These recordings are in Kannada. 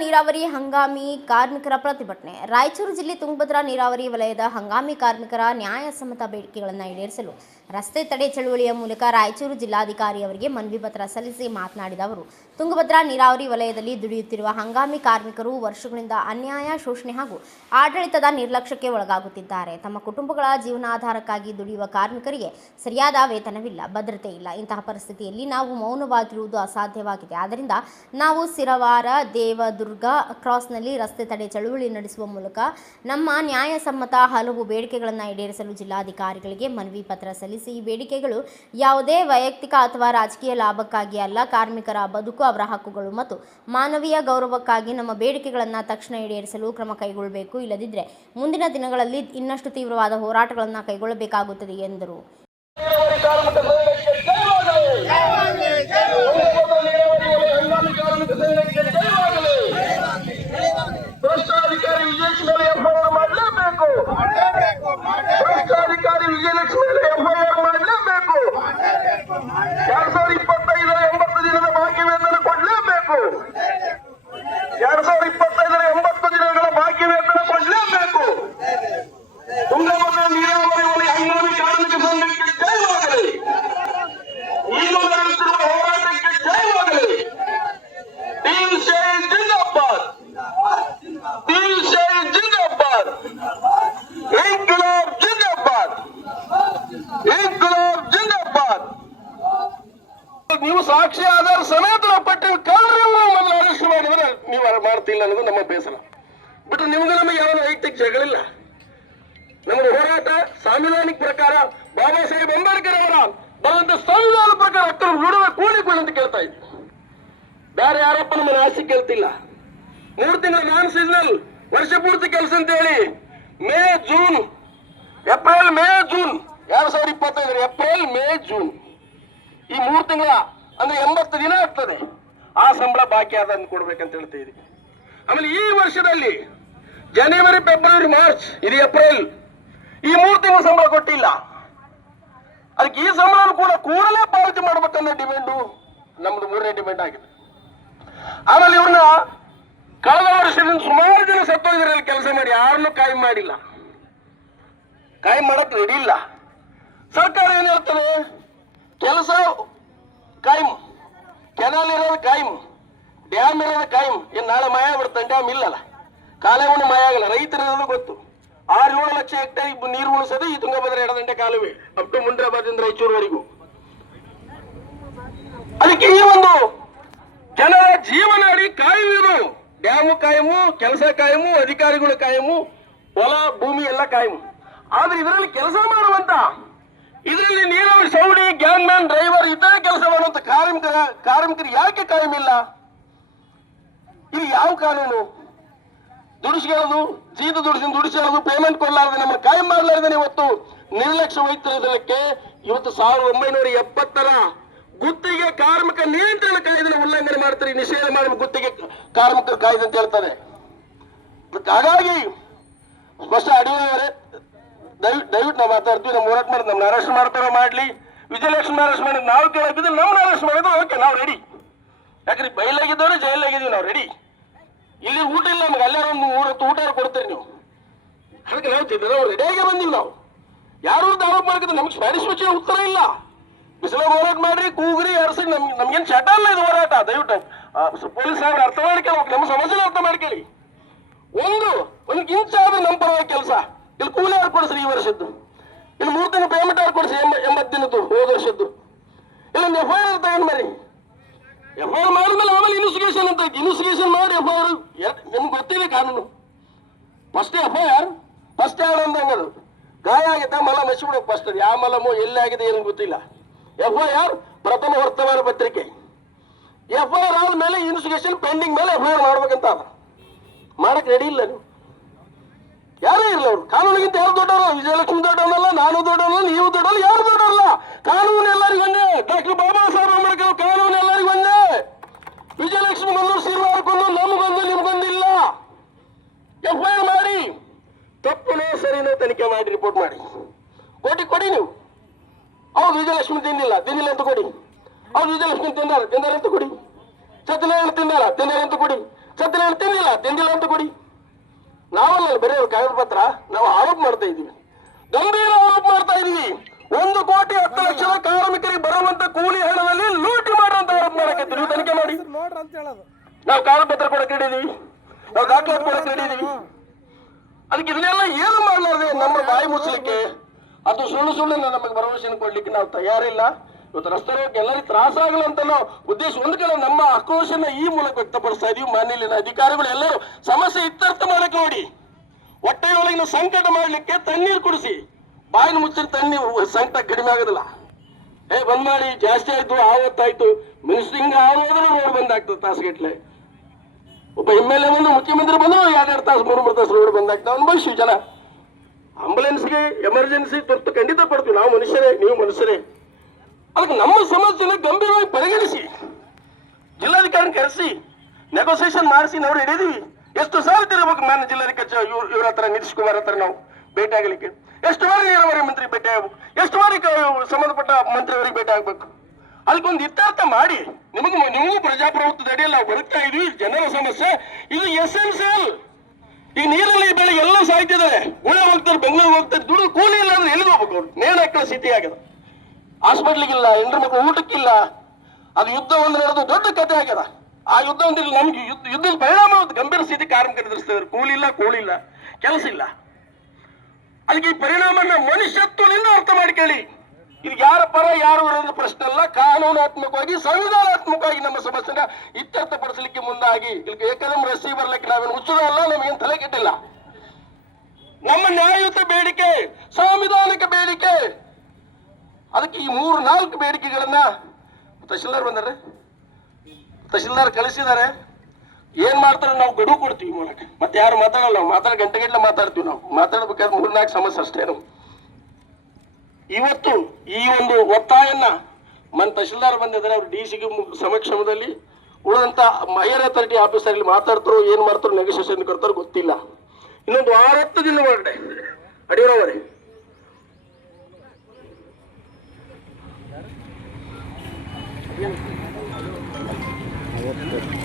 ನೀರಾವರಿ ಹಂಗಾಮಿ ಕಾರ್ಮಿಕರ ಪ್ರತಿಭಟನೆ. ರಾಯಚೂರು ಜಿಲ್ಲೆ ತುಂಗಭದ್ರಾ ನೀರಾವರಿ ವಲಯದ ಹಂಗಾಮಿ ಕಾರ್ಮಿಕರ ನ್ಯಾಯಸಮ್ಮತ ಬೇಡಿಕೆಗಳನ್ನು ಈಡೇರಿಸಲು ರಸ್ತೆ ತಡೆ ಚಳುವಳಿಯ ಮೂಲಕ ರಾಯಚೂರು ಜಿಲ್ಲಾಧಿಕಾರಿ ಅವರಿಗೆ ಮನವಿ ಪತ್ರ ಸಲ್ಲಿಸಿ ಮಾತನಾಡಿದ ಅವರು, ತುಂಗಭದ್ರಾ ನೀರಾವರಿ ವಲಯದಲ್ಲಿ ದುಡಿಯುತ್ತಿರುವ ಹಂಗಾಮಿ ಕಾರ್ಮಿಕರು ವರ್ಷಗಳಿಂದ ಅನ್ಯಾಯ, ಶೋಷಣೆ ಹಾಗೂ ಆಡಳಿತದ ನಿರ್ಲಕ್ಷ್ಯಕ್ಕೆ ಒಳಗಾಗುತ್ತಿದ್ದಾರೆ. ತಮ್ಮ ಕುಟುಂಬಗಳ ಜೀವನಾಧಾರಕ್ಕಾಗಿ ದುಡಿಯುವ ಕಾರ್ಮಿಕರಿಗೆ ಸರಿಯಾದ ವೇತನವಿಲ್ಲ, ಭದ್ರತೆ ಇಲ್ಲ. ಇಂತಹ ಪರಿಸ್ಥಿತಿಯಲ್ಲಿ ನಾವು ಮೌನವಾಗಿರುವುದು ಅಸಾಧ್ಯವಾಗಿದೆ. ಆದ್ದರಿಂದ ನಾವು ಸಿರವಾರ ದೇವದುರ್ಗ ಕ್ರಾಸ್ನಲ್ಲಿ ರಸ್ತೆ ತಡೆ ಚಳುವಳಿ ನಡೆಸುವ ಮೂಲಕ ನಮ್ಮ ನ್ಯಾಯಸಮ್ಮತ ಹಲವು ಬೇಡಿಕೆಗಳನ್ನು ಈಡೇರಿಸಲು ಜಿಲ್ಲಾಧಿಕಾರಿಗಳಿಗೆ ಮನವಿ ಪತ್ರ ಸಲ್ಲಿಸಿ, ಈ ಬೇಡಿಕೆಗಳು ಯಾವುದೇ ವೈಯಕ್ತಿಕ ಅಥವಾ ರಾಜಕೀಯ ಲಾಭಕ್ಕಾಗಿ ಅಲ್ಲ, ಕಾರ್ಮಿಕರ ಬದುಕು, ಅವರ ಹಕ್ಕುಗಳು ಮತ್ತು ಮಾನವೀಯ ಗೌರವಕ್ಕಾಗಿ ನಮ್ಮ ಬೇಡಿಕೆಗಳನ್ನು ತಕ್ಷಣ ಈಡೇರಿಸಲು ಕ್ರಮ ಕೈಗೊಳ್ಳಬೇಕು. ಇಲ್ಲದಿದ್ದರೆ ಮುಂದಿನ ದಿನಗಳಲ್ಲಿ ಇನ್ನಷ್ಟು ತೀವ್ರವಾದ ಹೋರಾಟಗಳನ್ನು ಕೈಗೊಳ್ಳಬೇಕಾಗುತ್ತದೆ ಎಂದರು. ಭ್ರಷ್ಟಾಧಿಕಾರಿ ವಿಜಯಲಕ್ಷ್ಮಿ ಎಫ್ಐಆರ್ ಮಾಡಲೇಬೇಕು. ಭ್ರಷ್ಟಾಧಿಕಾರಿ ವಿಜಯಲಕ್ಷ್ಮಿ ಎಫ್ಐಆರ್ ಮಾಡಲೇಬೇಕು. 2025ರ 80 ದಿನದ ಬಾಕಿ ವೇತನ ಕೊಡಲೇಬೇಕು. 2025ರ 80 ದಿನಗಳ ಬಾಕಿ ವೇತನ ಕೊಡಲೇಬೇಕು. ತುಂಗಭದ್ರಾ ನೀರಾವರಿ ವಲಯ ಹಂಗಾಮಿ ಕಾರ್ಮಿಕ ಸಂಘಕ್ಕೆ ಜಯವಾಗಲಿ. ಈಗ ನಡೆಯುತ್ತಿರುವ ಹೋರಾಟಕ್ಕೆ ಜಯವಾಗಲಿ. ಟೀಮ್ ಶಹೀದ್ ಜಿಂದಾಬಾದ್, ಟೀಮ್ ಶಹೀದ್ ಜಿಂದಾಬಾದ್, ಇನ್ಕ್ಲಾಬ್ ಜಿಂದಾಬಾದ್, ಇನ್ಕ್ಲಾಬ್ ಜಿಂದಾಬಾದ್. ನೀವು ಸಾಕ್ಷಿ ಆಧಾರ ಸಮೇತ ಪಟ್ಟಿನ ಕಾರ್ಯವನ್ನು ಮೊದಲು ಅರೆಸ್ಟ್ ಮಾಡಿದ್ರೆ ನೀವು ಮಾಡ್ತಿಲ್ಲ ಅನ್ನೋದು ನಮ್ಮ ಬೇಸರ. ಬಿಟ್ಟು ನಿಮ್ಗೆ ನಮಗೆ ಯಾವ ವೈಯಕ್ತಿಕ ಜಗಳಿಲ್ಲ. ನಮ್ಮ ಹೋರಾಟ ಸಾಂವಿಧಾನಿಕ ಪ್ರಕಾರ ಬಾಬಾ ಸಾಹೇಬ್ ಅಂಬೇಡ್ಕರ್ ಅವರ ಬರುವಂತ ಸಂವಿಧಾನ ಪ್ರಕಾರ ಹಕ್ಕನ್ನು ಬಿಡುವ ಕೂಡಿಕೊಳ್ಳಿ ಅಂತ ಕೇಳ್ತಾ ಇದ್ವಿ. ಬೇರೆ ಯಾರಪ್ಪ ನಮ್ಮನ್ನು ಆಸೆ ಕೇಳ್ತಿಲ್ಲ. 3 ತಿಂಗಳ ನಾನ್ ಸೀಸನಲ್ ವರ್ಷ ಪೂರ್ತಿ ಕೆಲಸ ಅಂತ ಹೇಳಿ April May June 2025 April May June ಈ 3 ತಿಂಗಳ ಅಂದ್ರೆ 80 ದಿನ ಆಗ್ತದೆ. ಆ ಸಂಬಳ ಬಾಕಿ ಆದನ್ನು ಕೊಡ್ಬೇಕಂತ ಹೇಳ್ತಾ ಇದೀವಿ. ಆಮೇಲೆ ಈ ವರ್ಷದಲ್ಲಿ ಜನವರಿ, ಫೆಬ್ರವರಿ, ಮಾರ್ಚ್, ಇದು ಏಪ್ರಿಲ್, ಈ 3 ತಿಂಗಳ ಸಂಬಳ ಕೊಟ್ಟಿಲ್ಲ. ಅದಕ್ಕೆ ಈ ಸಂಬಳ ಕೂಡ ಕೂಡಲೇ ಪಾವತಿ ಮಾಡ್ಬೇಕನ್ನೋ ಡಿಮ್ಯಾಂಡು ನಮ್ದು 3ನೇ ಡಿಮ್ಯಾಂಡ್ ಆಗಿದೆ. ಆಮೇಲೆ ಇವ್ರನ್ನ ಕಳೆದ ವರ್ಷದಿಂದ ಸುಮಾರು ಜನ ಸತ್ತೋಗಿದ್ರಲ್ಲಿ ಕೆಲಸ ಮಾಡಿ ಯಾರನ್ನೂ ಕಾಯಂ ಮಾಡಿಲ್ಲ, ಕಾಯಂ ಮಾಡಕ್ ರೆಡಿ ಇಲ್ಲ. ಸರ್ಕಾರ ಏನ್ ಹೇಳ್ತದೆ, ಕೆಲಸ ಕಾಯಂ, ಕೆನಾಲ್ ಇರೋದು ಕಾಯಂ, ಡ್ಯಾಮ್ ಇರೋದು ಕಾಯಂ. ಏನ್ ನಾಳೆ ಮಾಯ ಬಿಡ್ತಾನೆ, ಡ್ಯಾಮ್ ಇಲ್ಲಲ್ಲ, ಕಾಲುವೆ ಮಾಯ ಆಗಲ್ಲ. ರೈತರಿರೋದು ಗೊತ್ತು. 6-7 ಲಕ್ಷ ಹೆಕ್ಟೇರ್ ನೀರು ಉಳಿಸೋದು ಈ ತುಂಗಭದ್ರಾ ಎಡದಂಡೆ ಕಾಲುವೆ ಅಪ್ ಟು ಮುಂಡ್ರಾಬಾದ್ರಿಂದ ರಾಯಚೂರುವರೆಗೂ. ಅದಕ್ಕೆ ಈ ಒಂದು ಜನರ ಜೀವನಾಡಿ ಕಾಯಂ. ಡ್ಯಾಮು ಕಾಯಮು, ಕೆಲಸ ಕಾಯಮು, ಅಧಿಕಾರಿಗಳು ಕಾಯಮು, ಹೊಲ ಭೂಮಿ ಎಲ್ಲ ಕಾಯಮು. ಆದ್ರೆ ಇದರಲ್ಲಿ ಕೆಲಸ ಮಾಡುವಂತ, ಇದರಲ್ಲಿ ನೀರಾವರಿ ಸೌಡಿ, ಗ್ಯಾನ್ ಮ್ಯಾನ್, ಡ್ರೈವರ್ ಇತರ ಕೆಲಸ ಮಾಡುವಂತ ಕಾರ್ಮಿಕರು ಯಾಕೆ ಕಾಯಮಿಲ್ಲ? ಇಲ್ಲಿ ಯಾವ ಕಾನೂನು? ದುಡಿಸ್ಕೊಳ್ಳೋದು, ಜೀತ ದುಡಿಸ್ಕೊಳ್ಳೋದು, ಪೇಮೆಂಟ್ ಕೊಡಲಾರದೆ ನಮ್ಮ ಕಾಯಂ ಮಾಡಲಾರದೆ ಇವತ್ತು ನಿರ್ಲಕ್ಷ್ಯ ವಹಿಸಿದ್ದಕ್ಕೆ ಇವತ್ತು 1970ರ ಗುತ್ತಿಗೆ ಕಾರ್ಮಿಕ ನಿಯಂತ್ರಣ ಕಾಯ್ದೆ ಉಲ್ಲಂಘನೆ ಮಾಡ್ತಾರೆ, ನಿಷೇಧ ಮಾಡಿ ಗುತ್ತಿಗೆ ಕಾರ್ಮಿಕರ ಕಾಯ್ದೆ ಅಂತ ಹೇಳ್ತಾರೆ. ಹಾಗಾಗಿ ಸ್ಪಷ್ಟ ಅಡಿಯವರೇ ದಯವಿಟ್ಟು ನಾವು ಮಾತಾಡ್ತೀವಿ. ನಮ್ಮ ಹೋರಾಟ ಮಾಡಿ ನಮ್ಮನ್ನ ಅರೆಸ್ಟ್ ಮಾಡ್ತಾರೋ ಮಾಡ್ಲಿ, ವಿಜಯಲಕ್ಷ್ಮಿ ಅರೆಸ್ಟ್ ಮಾಡಿ ನಾವು ಕೇಳಿದ್ರೆ ನಮ್ಮನ್ನ ಅರೆಸ್ಟ್ ಮಾಡಿದ್ರೆ ಓಕೆ, ನಾವು ರೆಡಿ. ಯಾಕಂದ್ರೆ ಬಯಲಾಗಿದ್ದವ್ರೆ ಜೈಲಾಗಿದ್ದೀವಿ, ನಾವು ರೆಡಿ. ಇಲ್ಲಿ ಊಟ ಇಲ್ಲ ನಮ್ಗೆ, ಅಲ್ಲೇ ಒಂದು 3 ಹೊತ್ತು ಊಟ ಕೊಡ್ತೀರಿ ನೀವು. ಅದಕ್ಕೆ ನಾವು ರೆಡಿಯಾಗಿ ಬಂದೀವಿ. ನಾವು ಯಾರು ಆರೋಪ ಮಾಡಿದ್ರೆ ನಮ್ಗೆ ಸ್ಪ್ಯಾನಿಷ್ ವಿಷಯ ಉತ್ತರ ಇಲ್ಲ. ಬಿಸಿಲ ಹೋರಾಟ ಮಾಡ್ರಿ, ಕೂಗ್ರಿ, ಅರಸಿ, ನಮ್ಗೇನು ಚಟ ಅಲ್ಲ ಇದು ಹೋರಾಟ. ದಯವಿಟ್ಟು ಪೊಲೀಸ್ ಅವ್ರು ಅರ್ಥ ಮಾಡ್ಕೊಳ್ಳಿ, ನಮ್ಮ ಸಮಸ್ಯೆ ಅರ್ಥ ಮಾಡ್ಕೊಳ್ಳಿ. ಒಂದು ಇಂಚ್ ಆದ್ರೆ ನಮ್ಮ ಪರವಾಗಿ ಕೆಲಸ. ಇಲ್ಲಿ ಕೂಲಿ ಯಾರು ಕೊಡಿಸ್ರಿ ಈ ವರ್ಷದ್ದು, ಇಲ್ಲಿ 3 ತಿಂಗಳು ಪೇಮೆಂಟ್ ಯಾರು ಕೊಡಿಸ್ರಿ 80 ದಿನದ್ದು ಹೋದ ವರ್ಷದ್ದು. ಇಲ್ಲೊಂದು FIR ತಗೊಂಡ್ ಮರಿ, FIR ಮಾಡಿದ್ಮೇಲೆ ಆಮೇಲೆ ಇನ್ವೆಸ್ಟಿಗೇಷನ್ ಅಂತ ಇನ್ವೆಸ್ಟಿಗೇಷನ್ ಮಾಡಿ FIR ನಿಮ್ಗೆ ಗೊತ್ತಿದೆ ಕಾನೂನು. ಫಸ್ಟ್ FIR ಫಸ್ಟ್ ಯಾರು ಅಂದಂಗೆ ಅದು ಗಾಯ ಆಗಿದೆ ಮಲ ಮಚ್ಚಿಬಿಡೋಕೆ ಫಸ್ಟ್. ಯಾವ ಮಲಮೋ ಎಲ್ಲಿ ಆಗಿದೆ ಏನು ಗೊತ್ತಿಲ್ಲ. FIR ಪ್ರಥಮ ವರ್ತಮಾನ ಪತ್ರಿಕೆ. FIR ಆದ್ಮೇಲೆ ಇನ್ವೆಸ್ಟಿಗೇಷನ್ ಪೆಂಡಿಂಗ್ ಮೇಲೆ FIR ಮಾಡ್ಬೇಕಂತ ಅದ. ಮಾಡಕ್ ರೆಡಿ ಇಲ್ಲ ನೀವು, ಯಾರೇ ಇರಲ್ಲ. ಅವ್ರು ಕಾನೂನಿಗಿಂತ ಯಾರು ದೊಡ್ಡವರು? ವಿಜಯಲಕ್ಷ್ಮಿ ದೊಡ್ಡವನಲ್ಲ, ನಾನು ದೊಡ್ಡವನಲ್ಲ, ನೀವು ದೊಡ್ಡವಲ್ಲ, ಯಾರು ದೊಡ್ಡವಲ್ಲ. ಕಾನೂನು ಎಲ್ಲರಿಗೂ ಒಂದೇ. ಡಾಕ್ಟರ್ ಬಾಬಾ ಸಾಹೇಬ್ ಅಂಬೇಡ್ಕರ್ ಕಾನೂನು ಎಲ್ಲರಿಗೂ ಒಂದೇ. ವಿಜಯಲಕ್ಷ್ಮಿ ಗೊಂದು, ಸಿರಿವಾರಕ್ಕೊಂದು, ನಮಗೊಂದು, ನಿಮ್ಗೊಂದಿಲ್ಲ. FIR ಮಾಡಿ, ತಪ್ಪುನೋ ಸರಿನೋ ತನಿಖೆ ಮಾಡಿ ರಿಪೋರ್ಟ್ ಮಾಡಿ ಕೊಡಿ ನೀವು. ಹೌದು ವಿಜಯಲಕ್ಷ್ಮಿ ತಿಂದಿಲ್ಲ ಅಂತ ಕೊಡಿ. ಹೌದು ವಿಜಯಲಕ್ಷ್ಮಿ ತಿಂದಾರ ಅಂತ ಕೊಡಿ. ಸತ್ಯನಾರಾಯಣ ತಿಂದಾರ ಅಂತ ಕೊಡಿ. ಛತ್ರಿ ತಿಂದಿಲ್ಲ ಅಂತ ಕೊಡಿ. ನಾವಲ್ಲ ಬರೀ ಕಾಗದ ಪತ್ರ, ನಾವು ಆರೋಪ ಮಾಡ್ತಾ ಇದ್ದೀವಿ, ಗಂಭೀರ ಆರೋಪ ಮಾಡ್ತಾ ಇದೀವಿ. 1,10,00,000 ಕಾರ್ಮಿಕರಿಗೆ ಬರುವಂತ ಕೂಲಿ ಹಣದಲ್ಲಿ ಲೂಟಿ ಮಾಡುವಂತ ಆರೋಪ ಮಾಡಕತ್ತೀವಿ. ನೀವು ತನಿಖೆ ಮಾಡಿ. ನಾವು ಕಾಗದ ಪತ್ರ ಕೊಡಕ್ಕೆ ಹಿಡಿದೀವಿ, ನಾವು ದಾಖಲಾತಿ ಕೊಡಕ್ಕೆ ಹಿಡಿದೀವಿ. ಅದಕ್ಕೆ ಇದನ್ನೆಲ್ಲ ಏನು ಮಾಡಲಾರದೆ ನಮ್ಮ ಬಾಯಿ ಮುಚ್ಚಲಿಕ್ಕೆ, ಅದು ಸುಳ್ಳು ನಮಗೆ ಭರವಸೆಯನ್ನು ಕೊಡ್ಲಿಕ್ಕೆ ನಾವು ತಯಾರಿಲ್ಲ. ಇವತ್ತು ರಸ್ತೆ ರೋಗಕ್ಕೆ ಎಲ್ಲರಿಗೂ ತ್ರಾಸಾಗಲ್ಲ ಅಂತ ನಾವು ಉದ್ದೇಶ ಒಂದು ಕಡೆ ನಮ್ಮ ಆಕ್ರೋಶನ ಈ ಮೂಲಕ ವ್ಯಕ್ತಪಡಿಸ್ತಾ ಇದೀವಿ. ಮಾನ್ಯಲಿನ ಅಧಿಕಾರಿಗಳು ಎಲ್ಲರೂ ಸಮಸ್ಯೆ ಇತ್ಯರ್ಥ ಮಾಡಕ್ಕೆ ನೋಡಿ, ಹೊಟ್ಟೆಯೊಳಗಿನ ಸಂಕಟ ಮಾಡ್ಲಿಕ್ಕೆ ತಣ್ಣೀರು ಕುಡಿಸಿ. ಬಾಯಿನ ಮುಚ್ಚಿನ ತಣ್ಣೀರು ಸಂಕಟ ಕಡಿಮೆ ಆಗೋದಿಲ್ಲ. ಬಂದ್ ಮಾಡಿ, ಜಾಸ್ತಿ ಆಯ್ತು, ಆವತ್ತಾಯ್ತು, ಮಿನಿಸ್ಟ್ರಿಂಗ್ ಆಗೋದ್ರೆ ರೋಡ್ ಬಂದ್ ಆಗ್ತದೆ ತಾಸುಗಟ್ಲೆ. ಒಬ್ಬ MLA ಬಂದು, ಮುಖ್ಯಮಂತ್ರಿ ಬಂದ್ರು 2-2 ತಾಸು 3-3 ತಾಸು ರೋಡ್ ಬಂದಾಗ್ತಾವ. ಅನುಭವಿಸಿ ಜನ. ಆಂಬುಲೆನ್ಸ್ಗೆ ಎಮರ್ಜೆನ್ಸಿ ತುರ್ತು ಖಂಡಿತ ಪಡ್ತೀವಿ. ನಾವು ಮನುಷ್ಯರೇ, ನೀವು ಮನುಷ್ಯರೇ. ಅದಕ್ಕೆ ನಮ್ಮ ಸಮಸ್ಯೆನ ಗಂಭೀರವಾಗಿ ಪರಿಗಣಿಸಿ ಜಿಲ್ಲಾಧಿಕಾರಿ ಕರೆಸಿ ನೆಗೋಸಿಯೇಷನ್ ಮಾಡಿಸಿ ನಾವು ಹಿಡಿದೀವಿ. ಎಷ್ಟು ಸಾರಿ ತಿರಬೇಕು ಮಾನ್ಯ ಜಿಲ್ಲಾಧಿಕಾರಿ ಇವ್ರ ಹತ್ರ, ನಿತೀಶ್ ಕುಮಾರ್ ಹತ್ರ ನಾವು ಭೇಟಿ ಆಗಲಿಕ್ಕೆ. ಎಷ್ಟು ಬಾರಿ ನೀರಾವರಿ ಮಂತ್ರಿ ಭೇಟಿ ಆಗ್ಬೇಕು, ಎಷ್ಟು ಬಾರಿ ಸಂಬಂಧಪಟ್ಟ ಮಂತ್ರಿಯವರಿಗೆ ಭೇಟಿ ಆಗ್ಬೇಕು. ಅದಕ್ಕೊಂದು ಇತ್ಯರ್ಥ ಮಾಡಿ. ನಿಮಗೂ ಪ್ರಜಾಪ್ರಭುತ್ವದ ಅಡಿಯಲ್ಲಿ ನಾವು ಬದುಕ್ತಾ ಇದೀವಿ. ಜನರ ಸಮಸ್ಯೆ ಇದು ಎಸೆನ್ಸಿಯಲ್. ಈ ನೀರಲ್ಲಿ ಬೆಳಿಗ್ಗೆ ಎಲ್ಲ ಸಾಯ್ತಿದ್ದಾರೆ, ಗುಳೆ ಹೋಗ್ತಾರೆ, ಬೆಂಗಳೂರು ಹೋಗ್ತಾರೆ, ದುಡ್ಡು ಕೂಲಿ ಇಲ್ಲ ಅಂದ್ರೆ ಎಲ್ಲಿಗೆ ಹೋಗ್ಬೇಕು? ಅವ್ರು ನೇಣ ಹಾಕೋ ಸ್ಥಿತಿ ಆಗ್ಯದ. ಹಾಸ್ಪಿಟ್ಲಿಗಿಲ್ಲ, ಹೆಣ್ಣು ಮಕ್ಕಳು ಊಟಕ್ಕಿಲ್ಲ. ಅದು ಯುದ್ಧ ಒಂದು ನಡೆದು ದೊಡ್ಡ ಕಥೆ ಆಗ್ಯದ. ಆ ಯುದ್ಧ ಒಂದು ನಮ್ಗೆ ಯುದ್ಧದ ಪರಿಣಾಮ ಗಂಭೀರ ಸ್ಥಿತಿ ಕಾರ್ಮಿಕರು ಎದುರಿಸ್ತಿದ್ದಾರೆ. ಕೂಲಿ ಇಲ್ಲ, ಕೆಲಸ ಇಲ್ಲ. ಅದಕ್ಕೆ ಈ ಪರಿಣಾಮನ ಮನುಷ್ಯತ್ವದಿಂದ ಅರ್ಥ ಮಾಡಿಕೊಳ್ಳಿ. ಇದು ಯಾರ ಪರ ಯಾರ ವಿರೋಧ ಪ್ರಶ್ನೆ ಅಲ್ಲ, ಕಾನೂನಾತ್ಮಕವಾಗಿ ಸಂವಿಧಾನಾತ್ಮಕವಾಗಿ ನಮ್ಮ ಸಮಸ್ಯೆನ ಇತ್ಯರ್ಥಪಡಿಸಲಿಕ್ಕೆ ಮುಂದಾಗಿ. ಇಲ್ಲಿ ಏಕದಮ್ ರಸ್ಸಿ ಬರ್ಲಿಕ್ಕೆ ನಾವೇನು ಹುಚ್ಚುದಲ್ಲ, ನಮಗೇನು ತಲೆ ಕೆಟ್ಟಿಲ್ಲ. ನಮ್ಮ ನ್ಯಾಯಯುತ ಬೇಡಿಕೆ, ಸಾಂವಿಧಾನಿಕ ಬೇಡಿಕೆ. ಅದಕ್ಕೆ ಈ 3-4 ಬೇಡಿಕೆಗಳನ್ನ ತಹಶೀಲ್ದಾರ್ ಬಂದಾರೆ, ತಹಶೀಲ್ದಾರ್ ಕಳಿಸಿದ್ದಾರೆ. ಏನ್ ಮಾಡ್ತಾರೆ ನಾವು ಗಡುವು ಕೊಡ್ತೀವಿ ಮೂಲಕ. ಮತ್ತೆ ಯಾರು ಮಾತಾಡಲ್ಲ, ನಾವು ಗಂಟೆಗಟ್ಟಲೆ ಮಾತಾಡ್ತೀವಿ. ನಾವು ಮಾತಾಡ್ಬೇಕಾದ್ರೆ 3-4 ಸಮಸ್ಯೆ ಅಷ್ಟೇ. ನಾವು ಇವತ್ತು ಈ ಒಂದು ಒತ್ತಾಯನ್ನ ತಹಶೀಲ್ದಾರ್ ಬಂದಿದ್ದಾರೆ, ಅವ್ರು DC ಸಮಕ್ಷಮದಲ್ಲಿ ಉಳಿದಂತ ಹೈಯರ್ ಅಥಾರಿಟಿ ಆಫೀಸರ್ ಮಾತಾಡ್ತಾರೋ ಏನ್ ಮಾಡ್ತಾರೋ, ನೆಗೋಸಿಯೇಷನ್ ಕೊಡ್ತಾರೋ ಗೊತ್ತಿಲ್ಲ. ಇನ್ನೊಂದು 6-10 ದಿನ ಒಳಗಡೆ ಅಡಿಯವರವರೇ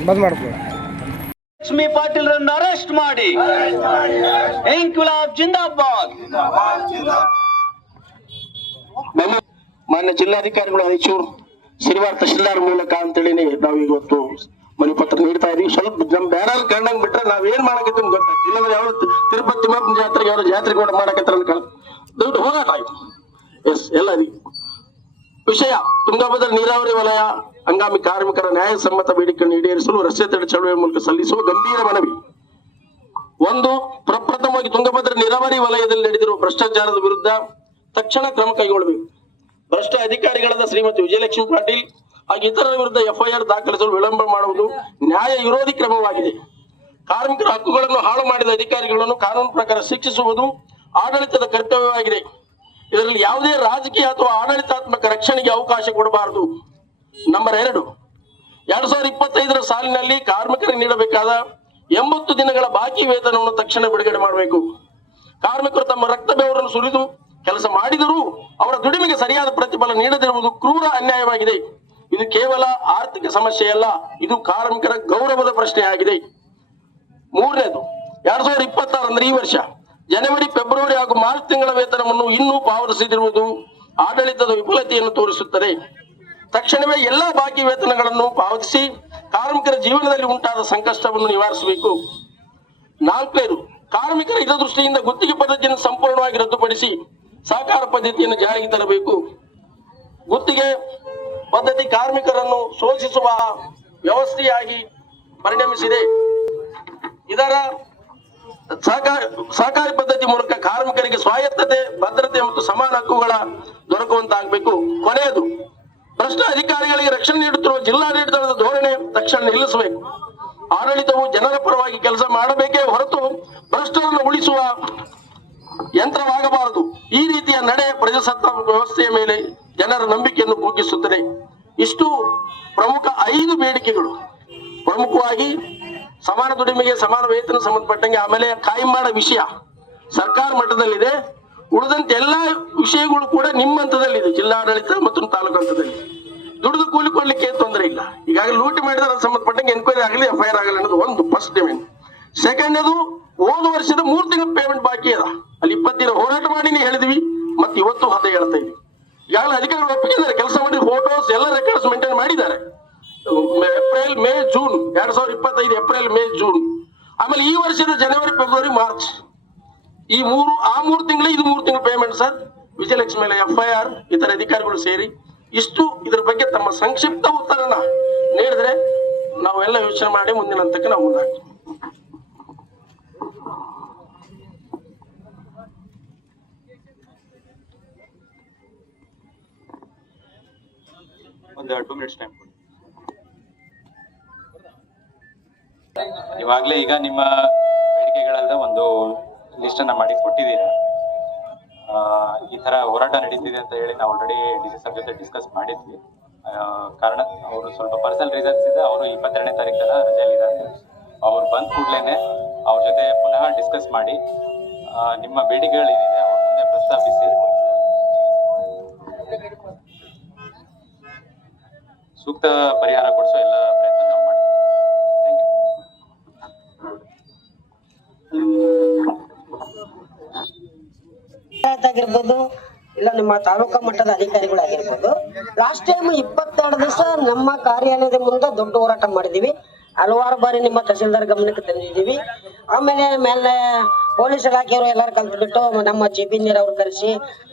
ಬಂದ್ ಮಾಡ್ತೀವಿ. ಲಕ್ಷ್ಮೀ ಪಾಟೀಲ್ ರನ್ನ ಅರೆಸ್ಟ್ ಮಾಡಿ. ಇಂಕ್ವಿಲಾಬ್ ಜಿಂದಾಬಾದ್. ಮಾನ್ಯ ಜಿಲ್ಲಾಧಿಕಾರಿಗಳು ರಾಯಚೂರು ಸಿರಿವಾರ ತಹಶೀಲ್ದಾರ್ ಮೂಲಕ ಅಂತೇಳಿ ನಾವು ಇವತ್ತು ಮನವಿ ಪತ್ರ ನೀಡ್ತಾ ಇದೀವಿ. ಸ್ವಲ್ಪ ನಮ್ ಬೇರೆ ಕಂಡಂಗ್ ಬಿಟ್ರೆ ನಾವ್ ಏನ್ ಮಾಡಕತ್ತೀವಿ ಗೊತ್ತಾಗ್ತದೆ. ಇಲ್ಲಾಂದ್ರೆ ಯಾವ ತಿರುಪತಿ ತಿಮ್ಮಪ್ಪನ ಜಾತ್ರೆಗೆ ಯಾವ ಜಾತ್ರೆ ಕೂಡ ಮಾಡಕತ್ತಾರ ದುಡ್ಡು ಹೋರಾಟ ಆಯ್ತು. ಎಲ್ಲ ವಿಷಯ ತುಂಗಭದ್ರಾ ನೀರಾವರಿ ವಲಯ ಹಂಗಾಮಿ ಕಾರ್ಮಿಕರ ನ್ಯಾಯಸಮ್ಮತ ಬೇಡಿಕೆಯನ್ನು ಈಡೇರಿಸಲು ರಸ್ತೆ ತಡೆ ಚಳುವಳಿ ಮೂಲಕ ಸಲ್ಲಿಸುವ ಗಂಭೀರ ಮನವಿ. ಒಂದು, ಪ್ರಪ್ರಥಮವಾಗಿ ತುಂಗಭದ್ರಾ ನೀರಾವರಿ ವಲಯದಲ್ಲಿ ನಡೆದಿರುವ ಭ್ರಷ್ಟಾಚಾರದ ವಿರುದ್ಧ ತಕ್ಷಣ ಕ್ರಮ ಕೈಗೊಳ್ಳಬೇಕು. ಭ್ರಷ್ಟ ಅಧಿಕಾರಿಗಳಾದ ಶ್ರೀಮತಿ ವಿಜಯಲಕ್ಷ್ಮಿ ಪಾಟೀಲ್ ಹಾಗೂ ಇತರರ ವಿರುದ್ಧ FIR ದಾಖಲಿಸಲು ವಿಳಂಬ ಮಾಡುವುದು ನ್ಯಾಯ ವಿರೋಧಿ ಕ್ರಮವಾಗಿದೆ. ಕಾರ್ಮಿಕರ ಹಕ್ಕುಗಳನ್ನು ಹಾಳು ಮಾಡಿದ ಅಧಿಕಾರಿಗಳನ್ನು ಕಾನೂನು ಪ್ರಕಾರ ಶಿಕ್ಷಿಸುವುದು ಆಡಳಿತದ ಕರ್ತವ್ಯವಾಗಿದೆ. ಇದರಲ್ಲಿ ಯಾವುದೇ ರಾಜಕೀಯ ಅಥವಾ ಆಡಳಿತಾತ್ಮಕ ರಕ್ಷಣೆಗೆ ಅವಕಾಶ ಕೊಡಬಾರದು. ನಂಬರ್ 2, 2025 ಸಾಲಿನಲ್ಲಿ ಕಾರ್ಮಿಕರಿಗೆ ನೀಡಬೇಕಾದ 80 ದಿನಗಳ ಬಾಕಿ ವೇತನವನ್ನು ತಕ್ಷಣ ಬಿಡುಗಡೆ ಮಾಡಬೇಕು. ಕಾರ್ಮಿಕರು ತಮ್ಮ ರಕ್ತ ಬೆವರನ್ನು ಸುರಿದು ಕೆಲಸ ಮಾಡಿದರೂ ಅವರ ದುಡಿಮೆಗೆ ಸರಿಯಾದ ಪ್ರತಿಫಲ ನೀಡದಿರುವುದು ಕ್ರೂರ ಅನ್ಯಾಯವಾಗಿದೆ. ಇದು ಕೇವಲ ಆರ್ಥಿಕ ಸಮಸ್ಯೆಯಲ್ಲ, ಇದು ಕಾರ್ಮಿಕರ ಗೌರವದ ಪ್ರಶ್ನೆಯಾಗಿದೆ. 3ನೇದು, 2026 ಅಂದ್ರೆ ಈ ವರ್ಷ ಜನವರಿ, ಫೆಬ್ರವರಿ ಹಾಗೂ ಮಾರ್ಚ್ ತಿಂಗಳ ವೇತನವನ್ನು ಇನ್ನೂ ಪಾವತಿಸದಿರುವುದು ಆಡಳಿತದ ವಿಫಲತೆಯನ್ನು ತೋರಿಸುತ್ತದೆ. ತಕ್ಷಣವೇ ಎಲ್ಲಾ ಬಾಕಿ ವೇತನಗಳನ್ನು ಪಾವತಿಸಿ ಕಾರ್ಮಿಕರ ಜೀವನದಲ್ಲಿ ಉಂಟಾದ ಸಂಕಷ್ಟವನ್ನು ನಿವಾರಿಸಬೇಕು. 4ನೇದು, ಕಾರ್ಮಿಕರ ಹಿತದೃಷ್ಟಿಯಿಂದ ಗುತ್ತಿಗೆ ಪದ್ಧತಿಯನ್ನು ಸಂಪೂರ್ಣವಾಗಿ ರದ್ದುಪಡಿಸಿ ಸಹಕಾರ ಪದ್ಧತಿಯನ್ನು ಜಾರಿಗೆ ತರಬೇಕು. ಗುತ್ತಿಗೆ ಪದ್ಧತಿ ಕಾರ್ಮಿಕರನ್ನು ಶೋಷಿಸುವ ವ್ಯವಸ್ಥೆಯಾಗಿ ಪರಿಣಮಿಸಿದೆ. ಇದರ ಸಹಕಾರಿ ಪದ್ಧತಿ ಮೂಲಕ ಕಾರ್ಮಿಕರಿಗೆ ಸ್ವಾಯತ್ತತೆ, ಭದ್ರತೆ ಮತ್ತು ಸಮಾನ ಹಕ್ಕುಗಳ ದೊರಕುವಂತಾಗಬೇಕು. ಕೊನೆಯದು, ಭ್ರಷ್ಟ ಅಧಿಕಾರಿಗಳಿಗೆ ರಕ್ಷಣೆ ನೀಡುತ್ತಿರುವ ಜಿಲ್ಲಾಡಳಿತದ ಧೋರಣೆ ತಕ್ಷಣ ನಿಲ್ಲಿಸಬೇಕು. ಆಡಳಿತವು ಜನರ ಪರವಾಗಿ ಕೆಲಸ ಮಾಡಬೇಕೇ ಹೊರತು ಭ್ರಷ್ಟರನ್ನು ಉಳಿಸುವ ಯಂತ್ರವಾಗಬಾರದು. ಈ ರೀತಿಯ ನಡೆ ಪ್ರಜಾಸತ್ತಾತ್ಮಕ ವ್ಯವಸ್ಥೆಯ ಮೇಲೆ ಜನರ ನಂಬಿಕೆಯನ್ನು ಕುಗ್ಗಿಸುತ್ತದೆ. ಇಷ್ಟು ಪ್ರಮುಖ 5 ಬೇಡಿಕೆಗಳು. ಪ್ರಮುಖವಾಗಿ ಸಮಾನ ದುಡಿಮೆಗೆ ಸಮಾನ ವೇತನ ಸಂಬಂಧಪಟ್ಟಂಗೆ, ಆಮೇಲೆ ಕಾಯಂ ಮಾಡೋ ವಿಷಯ ಸರ್ಕಾರ ಮಟ್ಟದಲ್ಲಿದೆ. ಉಳಿದಂತೆ ಎಲ್ಲಾ ವಿಷಯಗಳು ಕೂಡ ನಿಮ್ಮ ಹಂತದಲ್ಲಿದೆ, ಜಿಲ್ಲಾಡಳಿತ ಮತ್ತು ತಾಲೂಕು ಹಂತದಲ್ಲಿ. ದುಡಿದು ಕೂಲಿ ಕೊಡ್ಲಿಕ್ಕೆ ತೊಂದರೆ ಇಲ್ಲ. ಈಗ ಈಗಾಗಲೇ ಲೂಟಿ ಮಾಡಿದಾರೆ ಸಂಬಂಧಪಟ್ಟಂಗೆ ಎನ್ಕ್ವೈರಿ ಆಗಲಿ FIR ಆಗಲಿ ಅನ್ನೋದು ಒಂದು ಫಸ್ಟ್ ಡಿಮ್ಯಾಂಡ್. ಸೆಕೆಂಡ್ ಅದು ಹೋದ ವರ್ಷದ 3 ತಿಂಗಳ ಪೇಮೆಂಟ್ ಬಾಕಿ ಅದ, ಅಲ್ಲಿ 20 ದಿನ ಹೋರಾಟ ಮಾಡಿನೇ ಹೇಳಿದ್ವಿ, ಮತ್ತೆ ಇವತ್ತು ಅದೇ ಹೇಳ್ತಾ ಇದ್ವಿ. ಈಗಾಗಲೇ ಅಧಿಕಾರಿಗಳು ಒಪ್ಪಿದ್ದಾರೆ, ಕೆಲಸ ಮಾಡಿದ ಫೋಟೋಸ್ ಎಲ್ಲ ರೆಕಾರ್ಡ್ಸ್ ಮೇಂಟೈನ್ ಮಾಡಿದ್ದಾರೆ. April May June 2025 April May June, ಆಮೇಲೆ ಈ ವರ್ಷದ ಜನವರಿ ಫೆಬ್ರವರಿ ಮಾರ್ಚ್, ಈ ಆ 3 ತಿಂಗಳು ಇದು 3 ತಿಂಗಳು ಪೇಮೆಂಟ್ ಸರ್. ವಿಜಯಲಕ್ಷ್ಮಿ ಮೇಲೆ FIR, ಇತರ ಅಧಿಕಾರಿಗಳು ಸೇರಿ ಇಷ್ಟು ಇದ್ರ ಬಗ್ಗೆ ತಮ್ಮ ಸಂಕ್ಷಿಪ್ತ ಉತ್ತರನ ನೀಡಿದ್ರೆ ನಾವೆಲ್ಲ ಯೋಚನೆ ಮಾಡಿ ಮುಂದಿನ ಹಂತಕ್ಕೆ ನಾವು ಮುಂದಾಗ್ತೀವಿ. ಒಂದು 2 ಮಿನಿಟ್ಸ್ ಟೈಮ್ ಕೊಡಿ. ಇವಾಗಲೇ ಈಗ ನಿಮ್ಮ ಬೇಡಿಕೆಗಳಲ್ಲದ ಒಂದು ಲಿಸ್ಟ್ ಅನ್ನ ಮಾಡಿ ಕೊಟ್ಟಿದ್ದೀರಾ. ಈ ತರ ಹೋರಾಟ ನಡೀತಿದೆ ಅಂತ ಹೇಳಿ ನಾವು ಆಲ್ರೆಡಿ DC ಸರ್ ಜೊತೆ ಡಿಸ್ಕಸ್ ಮಾಡಿದ್ವಿ. ಕಾರಣ ಅವರು ಸ್ವಲ್ಪ ಪರ್ಸನಲ್ ರೀಸನ್ಸ್ ಇದೆ, ಅವರು 22ನೇ ತಾರೀಕಲ್ಲ ರಜೆಯಲ್ಲಿದ್ದಾರೆ. ಅವ್ರು ಬಂದ ಕೂಡಲೇ ಅವ್ರ ಜೊತೆ ಪುನಃ ಡಿಸ್ಕಸ್ ಮಾಡಿ ನಿಮ್ಮ ಬೇಡಿಕೆಗಳೇನಿದೆ ಅವ್ರ ಮುಂದೆ ಪ್ರಸ್ತಾಪಿಸಿ ಸೂಕ್ತ ಪರಿಹಾರ ಕೊಡಿಸೋ ಎಲ್ಲ ಪ್ರಯತ್ನ ನಾವು ಮಾಡ್ತೀವಿ. ಆಗಿರ್ಬೋದು, ಇಲ್ಲ ನಿಮ್ಮ ತಾಲೂಕಾ ಮಟ್ಟದ ಅಧಿಕಾರಿಗಳಾಗಿರ್ಬೋದು, ಲಾಸ್ಟ್ ಟೈಮ್ 22 ದಿವಸ ನಮ್ಮ ಕಾರ್ಯಾಲಯದ ಮುಂದೆ ದೊಡ್ಡ ಹೋರಾಟ ಮಾಡಿದೀವಿ. ಹಲವಾರು ಬಾರಿ ನಿಮ್ಮ ತಹಸೀಲ್ದಾರ್ ಗಮನಕ್ಕೆ ತಂದಿದ್ದೀವಿ. ಮೇಲೆ ಪೊಲೀಸ್ ಇಲಾಖೆಯವರು ಎಲ್ಲರೂ ಕಲ್ತ್ಬಿಟ್ಟು ನಮ್ಮ GP ಅವ್ರು ಕರೆಸಿ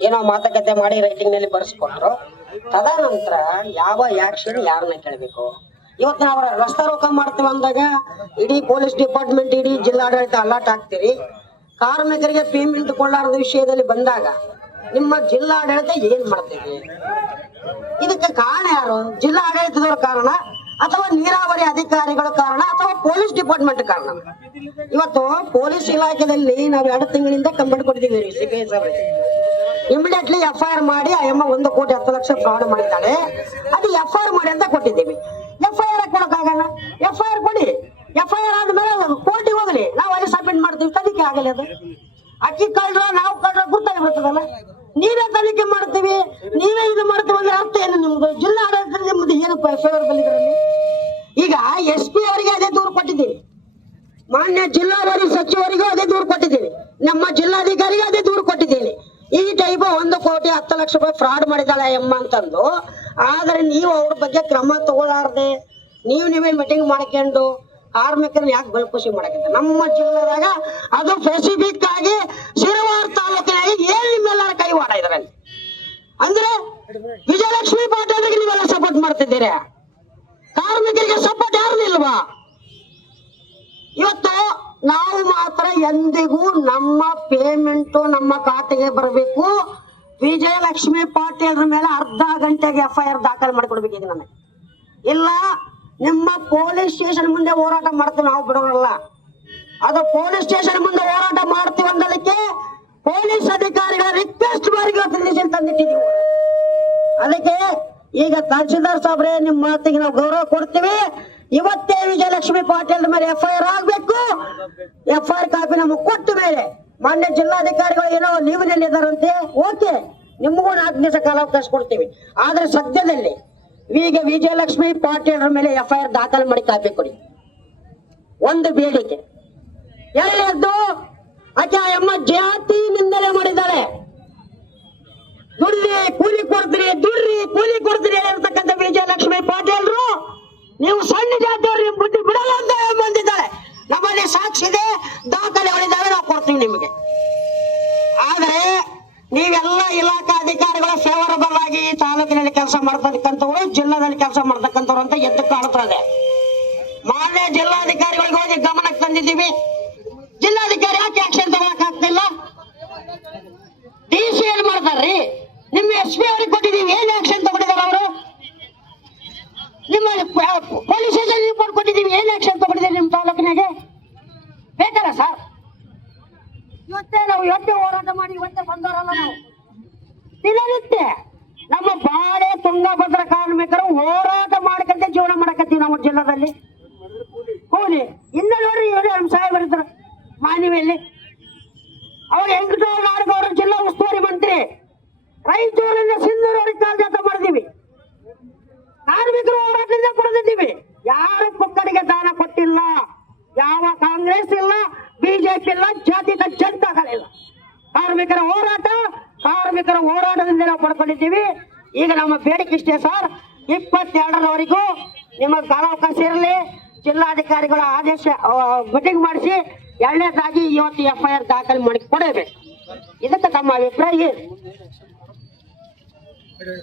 ಏನೋ ಮಾತುಕತೆ ಮಾಡಿ ರೈಟಿಂಗ್ ನಲ್ಲಿ ಬರ್ಸ್ಕೊಟ್ರು. ತದನಂತರ ಯಾವ ಆಕ್ಷನ್ ಯಾರನ್ನ ಕೇಳಬೇಕು? ಇವತ್ತು ನಾವು ರಸ್ತೆ ರೋಕ ಮಾಡ್ತೀವಿ ಅಂದಾಗ ಇಡೀ ಪೊಲೀಸ್ ಡಿಪಾರ್ಟ್ಮೆಂಟ್, ಇಡೀ ಜಿಲ್ಲಾಡಳಿತ ಅಲರ್ಟ್ ಆಗ್ತೀರಿ. ಕಾರ್ಮಿಕರಿಗೆ ಪೇಮೆಂಟ್ ಕೊಳ್ಳಾರದ ವಿಷಯದಲ್ಲಿ ಬಂದಾಗ ನಿಮ್ಮ ಜಿಲ್ಲಾಡಳಿತ ಏನ್ ಮಾಡ್ತೀವಿ? ಇದಕ್ಕೆ ಕಾರಣ ಯಾರು? ಜಿಲ್ಲಾಡಳಿತದವ್ರ ಕಾರಣ, ಅಥವಾ ನೀರಾವರಿ ಅಧಿಕಾರಿಗಳ ಕಾರಣ, ಅಥವಾ ಪೊಲೀಸ್ ಡಿಪಾರ್ಟ್ಮೆಂಟ್ ಕಾರಣ? ಇವತ್ತು ಪೊಲೀಸ್ ಇಲಾಖೆಯಲ್ಲಿ ನಾವು 2 ತಿಂಗಳಿಂದ ಕಂಪ್ಲೇಂಟ್ ಕೊಟ್ಟಿದ್ದೀವಿ CPS ಅವರಿಗೆ. ಇಮಿಡಿಯೇಟ್ಲಿ FIR ಮಾಡಿ ಆ ಎಮ್ಮ 1,10,00,000 ಫ್ರಾಡ್ ಮಾಡಿದ್ದಾಳೆ, ಅದು FIR ಮಾಡಿ ಅಂತ ಕೊಟ್ಟಿದ್ದೀವಿ. FIR ಕೊಡಕ್ಕಾಗಲ್ಲ, FIR ಕೊಡಿ. FIR ಆದ್ಮೇಲೆ ಕೋರ್ಟಿಗೆ ಹೋಗಲಿ, ನಾವು ಅಲ್ಲಿ ಸಬ್ಮಿಟ್ ಮಾಡ್ತೀವಿ, ತನಿಖೆ ಆಗಲಿ. ಅದು ಅಕ್ಕಿ ಕಳ್ರ ನಾವು ಕಳ್ರ ಗೊತ್ತಾಗಿಬಿಡ್ತದಲ್ಲ. ನೀವೇ ತನಿಖೆ ಮಾಡ್ತೀವಿ, ನೀವೇ ಇದು ಮಾಡ್ತೀವಿ ಅಂದ್ರೆ ಅರ್ಥ ಏನು? ನಿಮ್ದು ಜಿಲ್ಲಾಡಳಿತ ನಿಮ್ದು ಏನು ಫೇವರಬಲ್ ಇದರಲ್ಲಿ? ಈಗ SP ಅವರಿಗೆ ಅದೇ ದೂರು ಕೊಟ್ಟಿದ್ದೀವಿ, ಮಾನ್ಯ ಜಿಲ್ಲಾವಾರಿ ಸಚಿವರಿಗೂ ಅದೇ ದೂರು ಕೊಟ್ಟಿದ್ದೀನಿ, ನಮ್ಮ ಜಿಲ್ಲಾಧಿಕಾರಿಗೆ ಅದೇ ದೂರು ಕೊಟ್ಟಿದ್ದೀನಿ. ಈ ಟೈಪ್ 1,10,00,000 ಫ್ರಾಡ್ ಮಾಡಿದಾಳೆ ಎಮ್ಮ ಅಂತಂದು. ಆದ್ರೆ ನೀವು ಅವ್ರ ಬಗ್ಗೆ ಕ್ರಮ ತಗೊಳ್ಳಾರ್ದೆ ನೀವೇ ಮೀಟಿಂಗ್ ಮಾಡ್ಕೊಂಡು ಕಾರ್ಮಿಕರನ್ನ ಯಾಕೆ ಬಲ್ಕುಷಿ ಮಾಡಕ್ಕೆ? ನಮ್ಮ ಜಿಲ್ಲೆದಾಗ ಅದು ಸ್ಪೆಸಿಫಿಕ್ ಆಗಿ ಶಿರವಾರ ತಾಲೂಕಿನಾಗಿ ಏನ್ ನಿಮ್ಮೆಲ್ಲರ ಕೈವಾಡ ಇದರಲ್ಲಿ ಅಂದ್ರೆ ವಿಜಯಲಕ್ಷ್ಮಿ ಪಾಟೀಲ್ರಿಗೆ ನೀವೆಲ್ಲ ಸಪೋರ್ಟ್ ಮಾಡ್ತಿದ್ದೀರಾ, ಕಾರ್ಮಿಕರಿಗೆ ಸಪೋರ್ಟ್ ಯಾರು ಇಲ್ವಾ? ಇವತ್ತು ನಾವು ಮಾತ್ರ ಎಂದಿಗೂ ನಮ್ಮ ಪೇಮೆಂಟ್ ನಮ್ಮ ಖಾತೆಗೆ ಬರಬೇಕು. ವಿಜಯಲಕ್ಷ್ಮಿ ಪಾಟೀಲ್ರ ಮೇಲೆ ಅರ್ಧ ಗಂಟೆಗೆ FIR ದಾಖಲೆ ಮಾಡಿಕೊಡ್ಬೇಕು. ಈಗ ನನಗೆ ಇಲ್ಲ, ನಿಮ್ಮ ಪೊಲೀಸ್ ಸ್ಟೇಷನ್ ಮುಂದೆ ಹೋರಾಟ ಮಾಡ್ತೀವಿ, ನಾವು ಬಿಡೋರಲ್ಲ. ಅದು ಪೊಲೀಸ್ ಸ್ಟೇಷನ್ ಮುಂದೆ ಹೋರಾಟ ಮಾಡ್ತೀವಿ ಅಂದಲಿಕ್ಕೆ ಪೊಲೀಸ್ ಅಧಿಕಾರಿಗಳ ರಿಕ್ವೆಸ್ಟ್ ಮಾಡಿ ತಂದಿಟ್ಟಿದ್ದೀವಿ. ಅದಕ್ಕೆ ಈಗ ತಹಸೀಲ್ದಾರ್ ಸಾಬ್ರೆ ನಿಮ್ಮ ಮಾತಿಗೆ ನಾವು ಗೌರವ ಕೊಡ್ತೀವಿ. ಇವತ್ತೇ ವಿಜಯಲಕ್ಷ್ಮಿ ಪಾಟೀಲ್ ಮೇಲೆ FIR ಆಗ್ಬೇಕು. FIR ಕಾಪಿ ನಮಗೆ ಕೊಟ್ಟ ಮೇಲೆ ಮಾನ್ಯ ಜಿಲ್ಲಾಧಿಕಾರಿಗಳು ಏನೋ ಲೀವ್ನಲ್ಲಿ ಇದಾರಂತೆ, ಓಕೆ, ನಿಮಗೂ 4 ದಿವಸ ಕಾಲಾವಕಾಶ ಕೊಡ್ತೀವಿ. ಆದ್ರೆ ಸದ್ಯದಲ್ಲಿ ಈಗ ವಿಜಯಲಕ್ಷ್ಮಿ ಪಾಟೀಲ್ರ ಮೇಲೆ FIR ದಾಖಲೆ ಮಾಡಿ ಕಾಪಿ ಕೊಡಿ. ಒಂದು ಬೇಡಿಕೆ. ಎರಡನೇದ್ದು, ಆಕೆ ಅಮ್ಮ ಜಾತಿ ನಿಂದನೆ ಮಾಡಿದ್ದಾಳೆ. ದುಡ್ರಿ ಕೂಲಿ ಕೊಡ್ತೀರಿ, ದುಡ್ರಿ ಕೂಲಿ ಕೊಡ್ತೀರಿ ಇರ್ತಕ್ಕಂಥ ವಿಜಯಲಕ್ಷ್ಮಿ ಪಾಟೀಲ್ರು ನೀವು ಸಣ್ಣ ಜಾತಿಯವ್ರು ಬುದ್ಧಿ ಬಿಡಲ್ಲ ಅಂತ ಬಂದಿದ್ದಾಳೆ. ನಮ್ಮಲ್ಲಿ ಸಾಕ್ಷಿ ಇದೆ, ದಾಖಲೆಗಳಿದ್ದಾವೆ, ನಾವು ಕೊಡ್ತೀವಿ ನಿಮಗೆ. ಆದ್ರೆ ನೀವೆಲ್ಲ ಇಲಾಖಾ ಅಧಿಕಾರಿಗಳ ಫೇವರಬಲ್ ಆಗಿ ತಾಲೂಕಿನಲ್ಲಿ ಕೆಲಸ ಮಾಡ್ತಕ್ಕಂಥವ್ರು, ಜಿಲ್ಲಾದಲ್ಲಿ ಕೆಲಸ ಮಾಡ್ತಕ್ಕಂಥವ್ರು ಅಂತ ಎದ್ದು ಕಾಣುತ್ತದೆ. ಮಾನ್ಯ ಜಿಲ್ಲಾಧಿಕಾರಿಗಳಿಗೆ ಹೋಗಿ ಗಮನಕ್ಕೆ ತಂದಿದ್ದೀವಿ. ಜಿಲ್ಲಾಧಿಕಾರಿ ಯಾಕೆ ಆಕ್ಷನ್ ತಗೊಳಕ್ ಆಗ್ತಿಲ್ಲ? DC ಏನ್ ಮಾಡ್ತಾರ್ರಿ? ನಿಮ್ಮ SP ಅವ್ರಿಗೆ ಕೊಟ್ಟಿದ್ದೀವಿ, ಏನ್ ಆಕ್ಷನ್ ತಗೊಂಡಿದ್ದಾರೆ ಅವರು? ನಿಮ್ಮ ಪೊಲೀಸ್ ಸ್ಟೇಷನ್ ರಿಪೋರ್ಟ್ ಕೊಟ್ಟಿದ್ದೀವಿ, ಏನ್ ಆಕ್ಷನ್ ತಗೊಂಡಿದ್ದಾರೆ ನಿಮ್ಮ ತಾಲೂಕಿನಾಗೆ? ಬೇಕಲ್ಲ ಸರ್? ಇವತ್ತೇ ಹೋರಾಟ ಮಾಡಿ ಇವತ್ತೇ ಬಂದವರಲ್ಲ ನಾವು. ದಿನನಿತ್ಯ ನಮ್ಮ ಬಾಳೆ ತುಂಗಭದ್ರ ಕಾರ್ಮಿಕರು ಹೋರಾಟ ಮಾಡ್ಕಂತ ಜೀವನ ಮಾಡಕತ್ತೀವಿ ನಮ್ಮ ಜಿಲ್ಲಾದಲ್ಲಿ. ಕೂಲಿ ಇನ್ನ ನೋಡ್ರಿ, ಇವರು ನಮ್ಮ ಸಾಹೇಬರಿದ್ರು ಮಾನ್ಯವಿಯಲ್ಲಿ, ಅವ್ರು ನಾಡಗೌಡ ಜಿಲ್ಲಾ ಉಸ್ತುವಾರಿ ಮಂತ್ರಿ, ರಾಯಚೂರಿನ ಸಿಂಧೂರವ್ರಿಗೆ ಕಾಲ್ಜಾತ ಮಾಡಿದೀವಿ. ಕಾರ್ಮಿಕರು ಹೋರಾಟದಿಂದ ಫ್ರೀಯಾಗಿ ಕೊಡ್ತಿದ್ದೀವಿ. ಯಾರು ಪುಕ್ಕಡಿಗೆ ದಾನ ಕೊಟ್ಟಿಲ್ಲ. ಯಾವ ಕಾಂಗ್ರೆಸ್ ಇಲ್ಲ, ಬಿಜೆಪಿ ಇಲ್ಲ, ಜಾತಿ ಜನತಾಗಳಿಲ್ಲ. ಕಾರ್ಮಿಕರ ಹೋರಾಟದಿಂದ ನಾವು ಪಡ್ಕೊಂಡಿದ್ದೀವಿ. ಈಗ ನಮ್ಮ ಬೇಡಿಕೆ ಇಷ್ಟೇ ಸರ್, 22ರವರೆಗೂ ನಿಮಗೆ ಕಾಲಾವಕಾಶ ಇರಲಿ. ಜಿಲ್ಲಾಧಿಕಾರಿಗಳ ಆದೇಶ ಮೀಟಿಂಗ್ ಮಾಡಿಸಿ 2ನೇದಾಗಿ ಇವತ್ತು FIR ದಾಖಲೆ ಮಾಡಿ ಕೊಡಬೇಕು. ಇದಕ್ಕೆ ತಮ್ಮ ಅಭಿಪ್ರಾಯ ಏನು?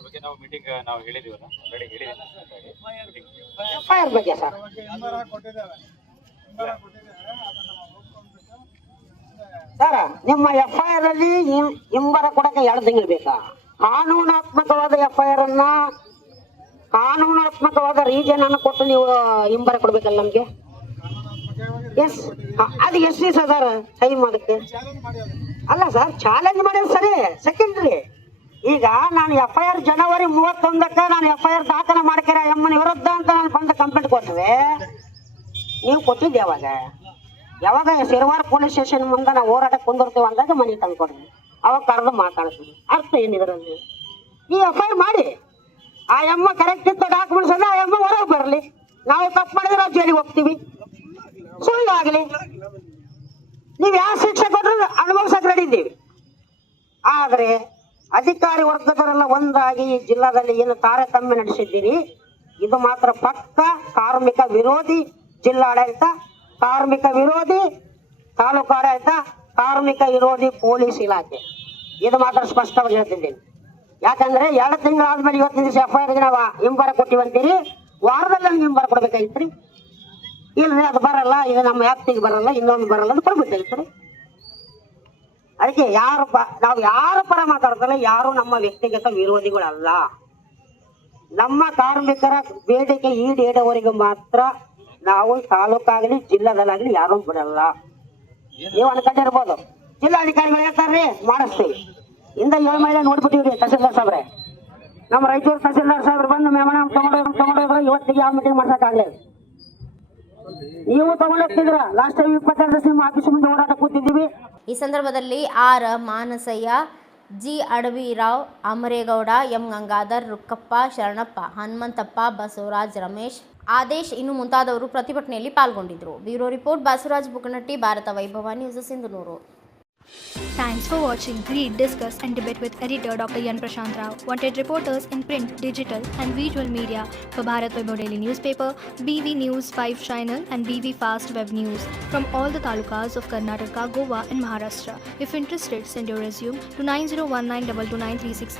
ಬಗ್ಗೆ ನಾವು ಮೀಟಿಂಗ್ ನಾವು ಹೇಳಿದೀವಲ್ಲ, ಆಲ್ರೆಡಿ ಹೇಳಿದ್ದೀನಿ FIR ಬಗ್ಗೆ ಸರ್. ಸರ್, ನಿಮ್ಮ FIR ಅಲ್ಲಿ ಹಿಂಬರ ಕೊಡಕ್ಕೆ 2 ತಿಂಗಳು ಬೇಕಾ? ಕಾನೂನಾತ್ಮಕವಾದ FIR ಅನ್ನ, ಕಾನೂನಾತ್ಮಕವಾದ ರೀಸನ್ ಅನ್ನು ಕೊಟ್ಟು ನೀವು ಹಿಂಬರ ಕೊಡ್ಬೇಕಲ್ಲ ನಮ್ಗೆ. ಎಸ್, ಅದು ಎಷ್ಟು ದಿವಸ ಸರ್ ಟೈಮ್ ಅದಕ್ಕೆ? ಅಲ್ಲ ಸರ್, ಚಾಲೆಂಜ್ ಮಾಡಿದ್ರೆ ಸರಿ, ಸೆಕೆಂಡ್ರಿ. ಈಗ ನಾನು FIR ಜನವರಿ 31ಕ್ಕೆ ನಾನು FIR ದಾಖಲೆ ಮಾಡ್ತೀರ ಎಮ್ಮನ ವಿರುದ್ಧ ಅಂತ ನಾನು ಬಂದು ಕಂಪ್ಲೇಂಟ್ ಕೊಟ್ಟರೆ ನೀವು ಕೊಟ್ಟಿದ್ದೆ ಯಾವಾಗ ಶಿರವಾರ ಪೊಲೀಸ್ ಸ್ಟೇಷನ್ ಮುಂದೆ ನಾವು ಹೋರಾಟಕ್ಕೆ ಕುಂದಿರ್ತೀವಿ ಅಂದಾಗ ಮನೆ ತಂದು ಕೊಡ್ರಿ. ಅವಾಗ ಕರೆದು ಮಾತಾಡ್ತೀವಿ. ಅರ್ಥ ಏನಿದ್ರಲ್ಲಿ? ಈ FIR ಮಾಡಿ, ಆ ಎಮ್ಮ ಕರೆಕ್ಟ್ ಇತ್ತು ಡಾಕ್ಯುಮೆಂಟ್ಸ್ ಅಲ್ಲ, ಆ ಎಮ್ಮ ಹೊರಗೆ ಬರಲಿ. ನಾವು ತಪ್ಪು ಮಾಡಿದ್ರೆ ನಾವು ಜೈಲಿಗೆ ಹೋಗ್ತೀವಿ. ಸುಳ್ಳಾಗಲಿ, ನೀವು ಯಾವ ಶಿಕ್ಷೆ ಕೊಟ್ಟರು ಅನುಭವಿಸಕ್ಕೆ ರೆಡಿ ಇದ್ದೀವಿ. ಆದರೆ ಅಧಿಕಾರಿ ವರ್ಗದವರೆಲ್ಲ ಒಂದಾಗಿ ಈ ಜಿಲ್ಲಾದಲ್ಲಿ ಏನು ತಾರತಮ್ಯ ನಡೆಸಿದ್ದೀರಿ, ಇದು ಮಾತ್ರ ಪಕ್ಕ ಕಾರ್ಮಿಕ ವಿರೋಧಿ ಜಿಲ್ಲಾಡಳಿತ, ಕಾರ್ಮಿಕ ವಿರೋಧಿ ತಾಲೂಕು ಆಡಳಿತ, ಕಾರ್ಮಿಕ ವಿರೋಧಿ ಪೊಲೀಸ್ ಇಲಾಖೆ. ಇದು ಮಾತ್ರ ಸ್ಪಷ್ಟವಾಗಿ ಹೇಳ್ತಿದ್ದೀನಿ. ಯಾಕಂದ್ರೆ 2 ತಿಂಗಳಾದ್ಮೇಲೆ ಇವತ್ತಿನ ದಿವಸ FIRಗೆ ನಾವು ಹಿಂಬರ ಕೊಟ್ಟಿವಂತೀರಿ, ವಾರದಲ್ಲಿ ನಮ್ಗೆ ಹಿಂಬರ ಕೊಡ್ಬೇಕಾಗಿತ್ರಿ. ಇಲ್ಲದೆ ಅದು ಬರಲ್ಲ, ಇದು ನಮ್ಮ ವ್ಯಾಪ್ತಿಗೆ ಬರಲ್ಲ, ಇನ್ನೊಂದು ಬರಲ್ಲ ಅಂತ ಕೊಡ್ಬೇಕಾಗಿತ್ತು. ಅದಕ್ಕೆ ನಾವು ಯಾರ ಪರ ಮಾತಾಡ್ತಲ್ಲ, ಯಾರು ನಮ್ಮ ವ್ಯಕ್ತಿಗತ ವಿರೋಧಿಗಳಲ್ಲ. ನಮ್ಮ ಕಾರ್ಮಿಕರ ಬೇಡಿಕೆ ಈಡೇರೋವರೆಗೂ ಮಾತ್ರ ನಾವು ತಾಲೂಕಾಗಲಿ ಜಿಲ್ಲಾದಲ್ಲಾಗಲಿ ಯಾರು ಬಿಡಲ್ಲ. ನೀವು ಅನ್ಕೊಂಡಿರ್ಬೋದು, ಜಿಲ್ಲಾಧಿಕಾರಿಗಳು ಹೇಳ್ತಾರ್ರಿ ಮಾಡಿಸ್ತೀವಿ. ಇಂದ 7 ಮಹಿಳೆ ನೋಡ್ಬಿಟ್ಟಿವ್ರಿ ತಹಸೀಲ್ದಾರ್ ಸಾಹೇಬ್ರೆ. ನಮ್ಮ ರಾಯಚೂರು ತಹಸೀಲ್ದಾರ್ ಸಾಹೇಬ್ರು ಬಂದು ಮೇಮಣ ತಗೊಂಡೋದ್ರೆ ಇವತ್ತಿಗೆ ಯಾವ ಮೀಟಿಂಗ್ ಮಾಡ್ಸಕ್ಕಾಗ್ಲಿಲ್ಲ. ನೀವು ತಗೊಂಡೋಗ್ತಿದ್ರ. ಲಾಸ್ಟ್ ಟೈಮ್ 22 ದಿವಸ ನಿಮ್ಮ ಆಫೀಸ್ ಮುಂದೆ ಹೋರಾಟ ಕೂತಿದ್ದೀವಿ. ಈ ಸಂದರ್ಭದಲ್ಲಿ R Manasayya, G Adavirao, Amaregowda, M Gangadhar, Rukkappa, Sharanappa, Hanumanthappa, Basavaraj, Ramesh, Adesh ಇನ್ನು ಮುಂತಾದವರು ಪ್ರತಿಭಟನೆಯಲ್ಲಿ ಪಾಲ್ಗೊಂಡಿದ್ದರು. Bureau report Basavaraj Bukanatti, Bharata Vaibhava news, Sindhanur. Thanks for watching. Read, discuss and debate with editor Dr. Yan Prashant Rao. Wanted reporters in print, digital and visual media for Bharat Vaibhav Daily Newspaper, BV News 5 Channel and BV Fast Web News from all the talukas of Karnataka, Goa and Maharashtra. If interested, send your resume to 9019229369.